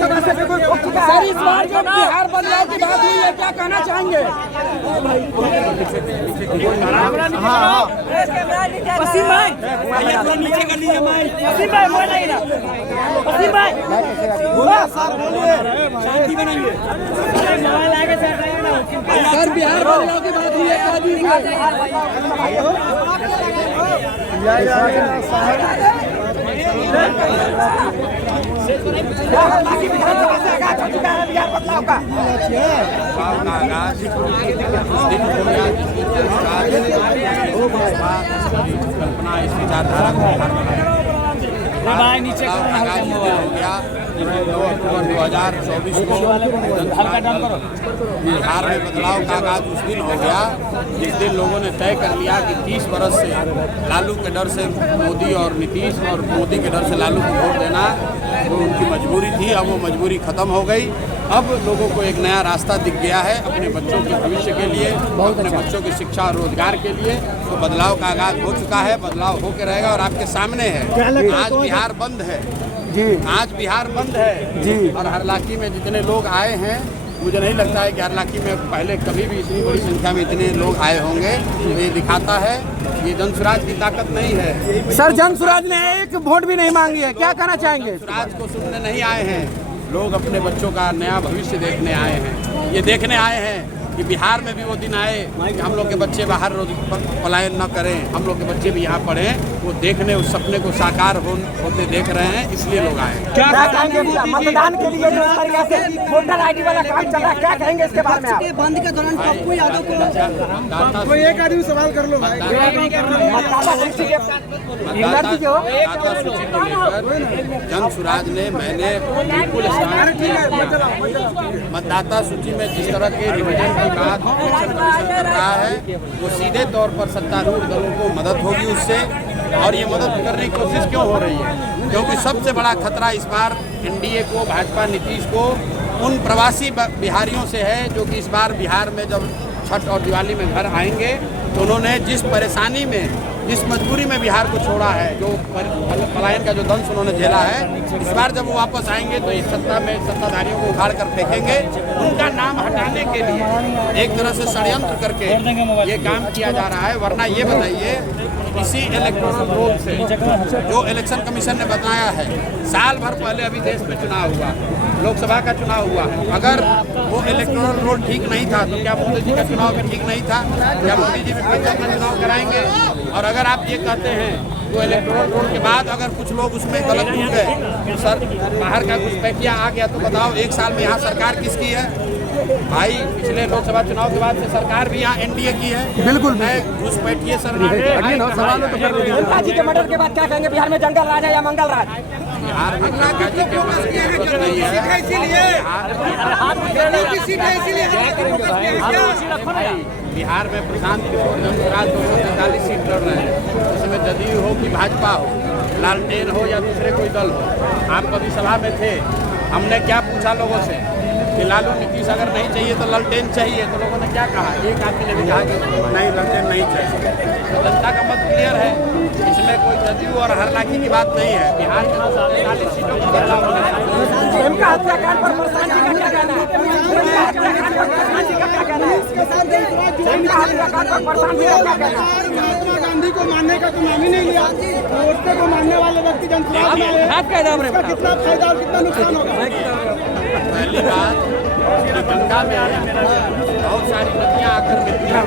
Sir इस बार जो बिहार बदलाव की बात हुई है क्या कहना चाहेंगे? वसीम भाई नीचे कर लीजिए वसीम भाई वसीम भाई बोला सर बोलिए शांति बनाइए सर बिहार बदलाव की बात हुई है क्या जी? कल्पना इस विचारधारा को नीचे हो गया 2 अक्टूबर 2024 को बिहार में बदलाव का आगाज उस दिन हो गया जिस दिन लोगों ने तय कर लिया कि 30 बरस से लालू के डर से मोदी और नीतीश और मोदी के डर से लालू को वोट देना वो उनकी मजबूरी थी। अब वो मजबूरी खत्म हो गई। अब लोगों को एक नया रास्ता दिख गया है अपने बच्चों के भविष्य के लिए, अपने बच्चों की शिक्षा और रोजगार के लिए। तो बदलाव का आगाज हो चुका है, बदलाव होकर रहेगा और आपके सामने है। आज बिहार बंद है जी, आज बिहार बंद है जी। और हरलाखी में जितने लोग आए हैं मुझे नहीं लगता है कि हरलाखी में पहले कभी भी इतनी बड़ी संख्या में इतने लोग आए होंगे। ये दिखाता है ये जनसुराज की ताकत नहीं है। सर जनसुराज ने एक वोट भी नहीं मांगी है, क्या कहना चाहेंगे? जनसुराज को सुनने नहीं आए हैं लोग, अपने बच्चों का नया भविष्य देखने आए हैं। ये देखने आए हैं कि बिहार में भी वो दिन आए कि हम लोग के बच्चे बाहर पलायन न करें, हम लोग के बच्चे भी यहाँ पढ़ें। वो देखने उस सपने को साकार होते देख रहे हैं, इसलिए लोग आए। क्या कहेंगे मतदान के लिए जो इस तरीके से वोटर आईडी वाला काम चल रहा है, क्या कहेंगे इसके बारे में? बंद के दौरान पप्पू यादव को कोई एक आदमी सवाल कर लो भाई। जनसुराज ने मैंने बिल्कुल मतदाता सूची में जिस तरह के रिविजन की बात कर रहा है वो सीधे तौर पर सत्तारूढ़ दलों को मदद होगी उससे। और ये मदद करने की कोशिश क्यों हो रही है? क्योंकि सबसे बड़ा खतरा इस बार एनडीए को, भाजपा नीतीश को उन प्रवासी बिहारियों से है जो कि इस बार बिहार में जब छठ और दिवाली में घर आएंगे तो उन्होंने जिस परेशानी में, जिस मजबूरी में बिहार को छोड़ा है, जो पलायन का जो दंश उन्होंने झेला है, इस बार जब वो वापस आएंगे तो इस सत्ता में सत्ताधारियों को उखाड़ कर फेंकेंगे। उनका नाम हटाने के लिए एक तरह से षड्यंत्र करके ये काम किया जा रहा है। वरना ये बताइए इसी इलेक्टोरल रोल से जो इलेक्शन कमीशन ने बताया है, साल भर पहले अभी देश में चुनाव हुआ, लोकसभा का चुनाव हुआ, अगर वो इलेक्टोरल रोल ठीक नहीं था तो क्या मोदी जी का चुनाव भी ठीक नहीं था? क्या मोदी जी भी फिर अपना चुनाव कराएंगे? और अगर आप ये कहते हैं तो इलेक्टोरल रोल के बाद अगर कुछ लोग उसमें गलत हो गए तो सर बाहर का कुछ पैकिया आ गया तो बताओ 1 साल में यहाँ सरकार किसकी है? भाई पिछले लोकसभा चुनाव के बाद से सरकार भी यहाँ एनडीए की है। बिल्कुल घुसपैठिए सवाल तो कर लीजिए। जी के मर्डर के बाद क्या कहेंगे? बिहार में जंगल राज है या मंगल राज? बिहार में बिहार में प्रशांत किशोर जनसुराज 243 सीट लड़ रहे हैं। उसमें जदयू हो कि भाजपा हो, लालटेन हो या दूसरे कोई दल हो। आप कभी सभा में थे, हमने क्या पूछा लोगों से कि लालू नीतीश अगर नहीं चाहिए तो लालटेन चाहिए, तो लोगों ने क्या कहा? एक आदमी ने भी कहा कि नहीं लालटेन नहीं चाहिए। तो जनता का मत क्लियर है, इसमें कोई जदयू और हरलाखी की बात नहीं है। बिहार में 243 सीटों का बदलाव होना है। हत्याकांड पर प्रशांत जी का क्या कहना है? महात्मा गांधी को मानने का तो नाम ही नहीं लिया, वोटों को मानने वाले व्यक्ति जनसुराज में कितना फायदा और कितना नुकसान होगा? पहली बात गंगा में बहुत सारी नदियाँ आकर मिलती हैं,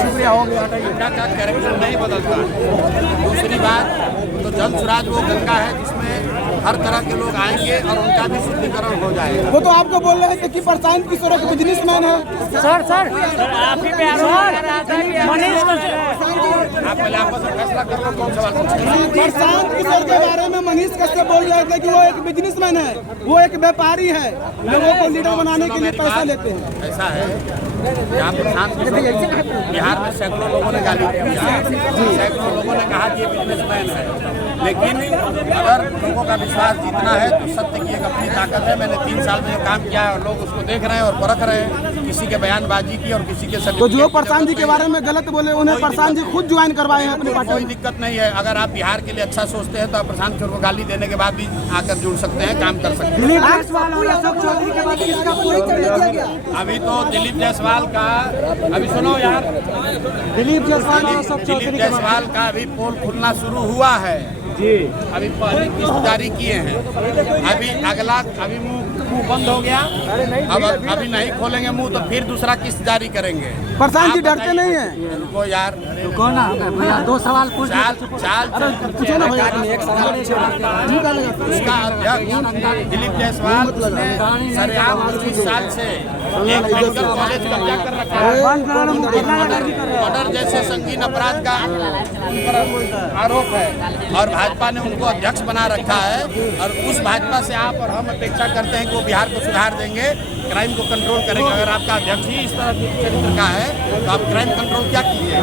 शुक्रिया हो गया, गंगा का कैरेक्टर नहीं बदलता। दूसरी बात तो जनसुराज वो गंगा है जिसमें हर तरह के लोग आएंगे और उनका भी शुद्धिकरण हो जाएगा। वो तो आपको बोल रहे हैं कि प्रशांत किशोर एक बिजनेसमैन है। सर आप ही पे आप पहले आपस में फैसला कर लो कौन सवाल पूछेंगे। प्रशांत किशोर के बारे में मनीष कश्यप बोल रहे थे कि वो एक बिजनेसमैन है, वो एक व्यापारी है, लोगों को लीडर बनाने के लिए पैसा लेते हैं। ऐसा है यहाँ प्रशांत किशोर बिहार में सैकड़ों लोगों ने गाली दी, सैकड़ों लोगों ने कहा कि ये बिजनेसमैन है। लेकिन अगर लोगों का विश्वास जीतना है तो सत्य की एक अपनी ताकत है। मैंने 3 साल में काम किया है और लोग उसको देख रहे हैं और परख रहे हैं कि किसी के बयानबाजी की और किसी के तो जो प्रशांत जी के बारे में गलत बोले उन्हें प्रशांत जी खुद ज्वाइन करवाए हैं अपनी कोई पार्टी में। दिक्कत नहीं है। अगर आप बिहार के लिए अच्छा सोचते हैं तो आप प्रशांत किशोर को गाली देने के बाद भी आकर जुड़ सकते हैं, काम कर सकते हैं। अभी तो दिलीप जायसवाल का, अभी सुनो यार, दिलीप जायसवाल का अभी पोल खुलना शुरू हुआ है जी। अभी पहली किस्त जारी किए हैं, अभी अगला, अभी मुंह बंद हो गया, अब अभी नहीं खोलेंगे मुंह तो फिर दूसरा किस्त जारी करेंगे। प्रशांत जी डरते नहीं है? उनको यार कौन भैया 2 सवाल पूछ चाल पूछो ना भैया। उसका अध्यक्ष दिलीप जायसवाल उसने सरेआम 25 साल से एक मेडिकल कॉलेज कब्जा कर रखा है। मर्डर जैसे संगीन अपराध का आरोप है और भाजपा ने उनको अध्यक्ष बना रखा है। और उस भाजपा से आप और हम अपेक्षा करते हैं कि वो बिहार को सुधार देंगे, क्राइम को कंट्रोल करेंगे। अगर आपका अध्यक्ष ही इस तरह के चरित्र का है तो आप क्राइम कंट्रोल क्या कीजिए?